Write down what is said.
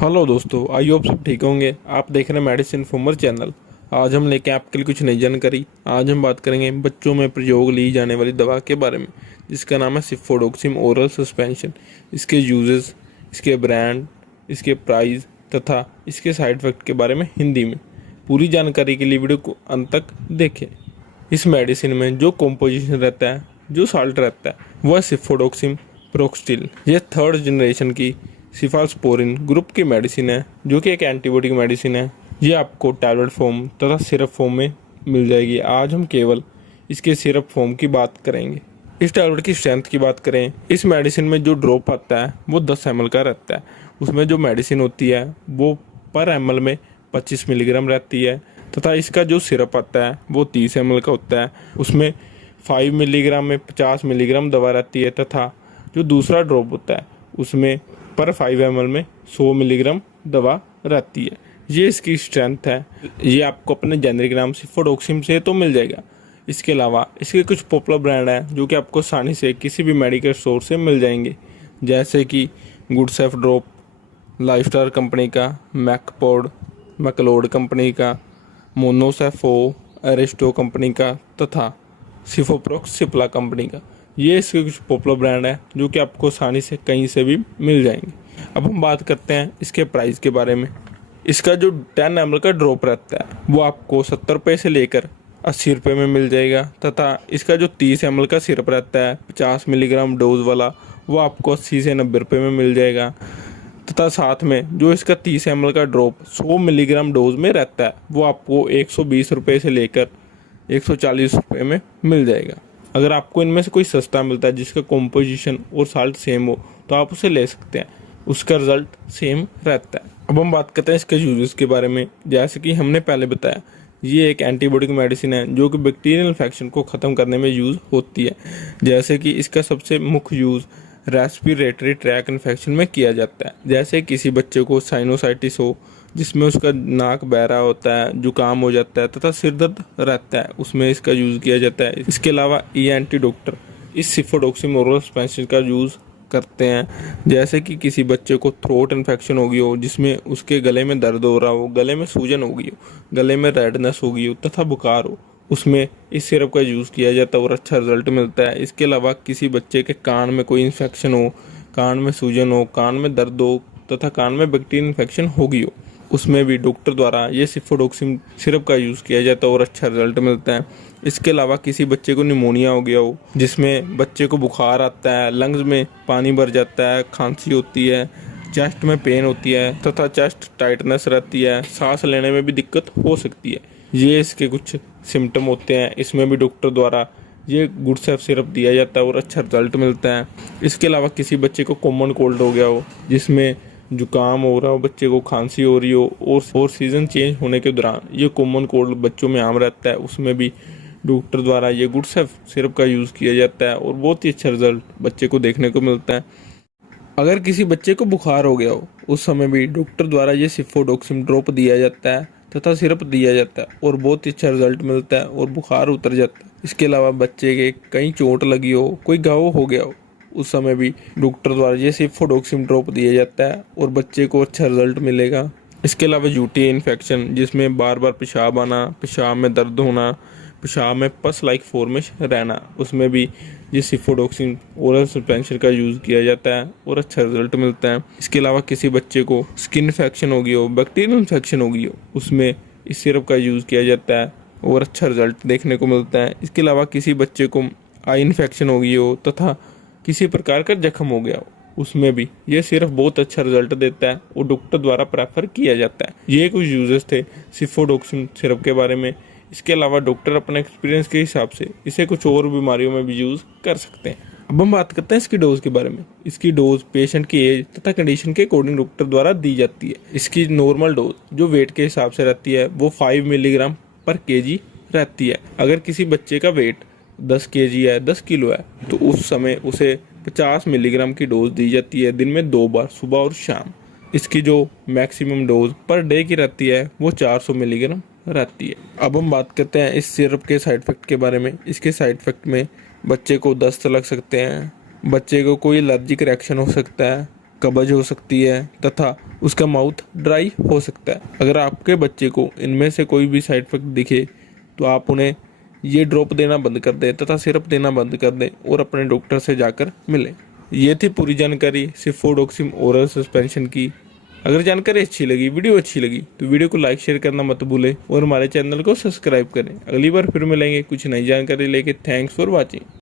Hello दोस्तों, I hope सब ठीक होंगे। आप देख रहे हैं मेडिसिन फॉर्मर चैनल। आज हम लेके आपके लिए कुछ नई जानकारी। आज हम बात करेंगे बच्चों में प्रयोग ली जाने वाली दवा के बारे में, जिसका नाम है सिफोडोक्सिम ओरल सस्पेंशन। इसके यूजेस, इसके ब्रांड, इसके प्राइस तथा इसके साइड इफेक्ट के बारे में हिंदी में। पूरी जानकारी के लिए वीडियो को अंत तक देखें। इस मेडिसिन में जो कॉम्पोजिशन रहता है, जो साल्ट रहता है, वह सिफोडोक्सिम प्रोक्स्टिल। यह थर्ड जनरेशन की सिफाल्सपोरिन ग्रुप की मेडिसिन है, जो कि एक एंटीबायोटिक मेडिसिन है। ये आपको टैबलेट फॉर्म तथा सिरप फॉर्म में मिल जाएगी। आज हम केवल इसके सिरप फॉर्म की बात करेंगे। इस टैबलेट की स्ट्रेंथ की बात करें, इस मेडिसिन में जो ड्रॉप आता है वो 10 ml का रहता है। उसमें जो मेडिसिन होती है वो पर ml में 25 मिलीग्राम रहती है, तथा इसका जो सिरप आता है वो 30 ml का होता है। उसमें 5 मिलीग्राम में 50 मिलीग्राम दवा रहती है, तथा जो दूसरा ड्रॉप होता है उसमें पर 5 ml में 100 मिलीग्राम दवा रहती है। ये इसकी स्ट्रेंथ है। ये आपको अपने जेनेरिक नाम सिफोडोक्सिम से तो मिल जाएगा। इसके अलावा इसके कुछ पॉपुलर ब्रांड हैं जो कि आपको आसानी से किसी भी मेडिकल स्टोर से मिल जाएंगे, जैसे कि गुड सेफ ड्रॉप लाइफस्टार कंपनी का, मैकपोड मैकलोड कंपनी का, मोनोसेफो एरिस्टो कंपनी का तथा सिफोप्रोक्स सिप्ला कंपनी का। ये इसके कुछ पॉपुलर ब्रांड है जो कि आपको आसानी से कहीं से भी मिल जाएंगे। अब हम बात करते हैं इसके प्राइस के बारे में। इसका जो 10 ml का ड्रॉप रहता है वो आपको 70 रुपये से लेकर 80 रुपये में मिल जाएगा, तथा इसका जो 30 ml का सिरप रहता है 50 मिलीग्राम डोज वाला, वो आपको 80 से 90 रुपये में मिल जाएगा। तथा साथ में जो इसका 30 ml का ड्रॉप 100 मिलीग्राम डोज में रहता है वो आपको 120 रुपये से लेकर 140 रुपये में मिल जाएगा। अगर आपको इनमें से कोई सस्ता मिलता है जिसका कॉम्पोजिशन और साल्ट सेम हो तो आप उसे ले सकते हैं, उसका रिजल्ट सेम रहता है। अब हम बात करते हैं इसके यूजेस के बारे में। जैसे कि हमने पहले बताया, ये एक एंटीबायोटिक मेडिसिन है जो कि बैक्टीरियल इन्फेक्शन को ख़त्म करने में यूज़ होती है। जैसे कि इसका सबसे मुख्य यूज़ रेस्पिरेटरी ट्रैक इन्फेक्शन में किया जाता है। जैसे किसी बच्चे को साइनोसाइटिस हो, जिसमें उसका नाक बह रहा होता है, जुकाम हो जाता है तथा सिर दर्द रहता है, उसमें इसका यूज़ किया जाता है। इसके अलावा ENT डॉक्टर इस सिफोडोक्सिम ओरल सस्पेंशन का यूज़ करते हैं। जैसे कि किसी बच्चे को थ्रोट इन्फेक्शन हो गई हो, जिसमें उसके गले में दर्द हो रहा हो, गले में सूजन हो गई हो, गले में रेडनेस हो गई हो तथा बुखार हो, उसमें इस सिरप का यूज़ किया जाता है और अच्छा रिजल्ट मिलता है। इसके अलावा किसी बच्चे के कान में कोई इन्फेक्शन हो, कान में सूजन हो, कान में दर्द हो तथा कान में बैक्टीरियल इन्फेक्शन हो गई हो, उसमें भी डॉक्टर द्वारा ये सिफोडोक्सिम सिरप का यूज़ किया जाता है और अच्छा रिजल्ट मिलता है। इसके अलावा किसी बच्चे को निमोनिया हो गया हो, जिसमें बच्चे को बुखार आता है, लंग्स में पानी भर जाता है, खांसी होती है, चेस्ट में पेन होती है तथा चेस्ट टाइटनेस रहती है, सांस लेने में भी दिक्कत हो सकती है, ये इसके कुछ सिम्टम होते हैं। इसमें भी डॉक्टर द्वारा ये गुड सेफ सिरप दिया जाता है और अच्छा रिजल्ट मिलता है। इसके अलावा किसी बच्चे को कॉमन कोल्ड हो गया हो, जिसमें जुकाम हो रहा हो, बच्चे को खांसी हो रही हो, और सीज़न चेंज होने के दौरान ये कॉमन कोल्ड बच्चों में आम रहता है, उसमें भी डॉक्टर द्वारा ये गुड सेफ सिरप का यूज़ किया जाता है और बहुत ही अच्छा रिजल्ट बच्चे को देखने को मिलता है। अगर किसी बच्चे को बुखार हो गया हो, उस समय भी डॉक्टर द्वारा ये सिफोडोक्सिम ड्रॉप दिया जाता है तथा सिरप दिया जाता है और बहुत ही अच्छा रिजल्ट मिलता है और बुखार उतर जाता है। इसके अलावा बच्चे के कहीं चोट लगी हो, कोई घाव हो गया हो, उस समय भी डॉक्टर द्वारा ये सिफोडोक्सिम ड्रॉप दिया जाता है और बच्चे को अच्छा रिजल्ट मिलेगा। इसके अलावा यूटी इन्फेक्शन, जिसमें बार बार पेशाब आना, पेशाब में दर्द होना, पेशाब में पस लाइक फॉर्मेशन रहना, उसमें भी ये सिफोडोक्सिम ओरल सस्पेंशन का यूज़ किया जाता है और अच्छा रिजल्ट मिलता है। इसके अलावा किसी बच्चे को स्किन इन्फेक्शन हो गई हो, बैक्टीरियल इन्फेक्शन हो गई हो, उसमें इस सिरप का यूज़ किया जाता है और अच्छा रिजल्ट देखने को मिलता है। इसके अलावा किसी बच्चे को आई इन्फेक्शन हो गई हो तथा किसी प्रकार का जख्म हो गया हो, उसमें भी ये सिर्फ बहुत अच्छा रिजल्ट देता है और डॉक्टर द्वारा प्रेफर किया जाता है। ये कुछ यूजेस थे सिफोडोक्सिम सिरप के बारे में। इसके अलावा डॉक्टर अपने एक्सपीरियंस के हिसाब से इसे कुछ और बीमारियों में भी यूज़ कर सकते हैं। अब हम बात करते हैं इसकी डोज के बारे में। इसकी डोज पेशेंट की एज तथा कंडीशन के अकॉर्डिंग डॉक्टर द्वारा दी जाती है। इसकी नॉर्मल डोज जो वेट के हिसाब से रहती है वो 5 मिलीग्राम पर kg रहती है। अगर किसी बच्चे का वेट 10 kg है, 10 किलो है, तो उस समय उसे 50 मिलीग्राम की डोज दी जाती है, दिन में 2 बार, सुबह और शाम। इसकी जो मैक्सिमम डोज पर डे की रहती है वो 400 मिलीग्राम रहती है। अब हम बात करते हैं इस सिरप के साइड इफेक्ट के बारे में। इसके साइड इफेक्ट में बच्चे को दस्त लग सकते हैं, बच्चे को कोई एलर्जिक रिएक्शन हो सकता है, कब्ज हो सकती है तथा उसका माउथ ड्राई हो सकता है। अगर आपके बच्चे को इनमें से कोई भी साइड इफेक्ट दिखे तो आप उन्हें ये ड्रॉप देना बंद कर दें तथा सिरप देना बंद कर दें और अपने डॉक्टर से जाकर मिलें। ये थी पूरी जानकारी सिफोडोक्सिम ओरल सस्पेंशन की। अगर जानकारी अच्छी लगी, वीडियो अच्छी लगी तो वीडियो को लाइक शेयर करना मत भूलें और हमारे चैनल को सब्सक्राइब करें। अगली बार फिर मिलेंगे कुछ नई जानकारी लेके। Thanks for watching.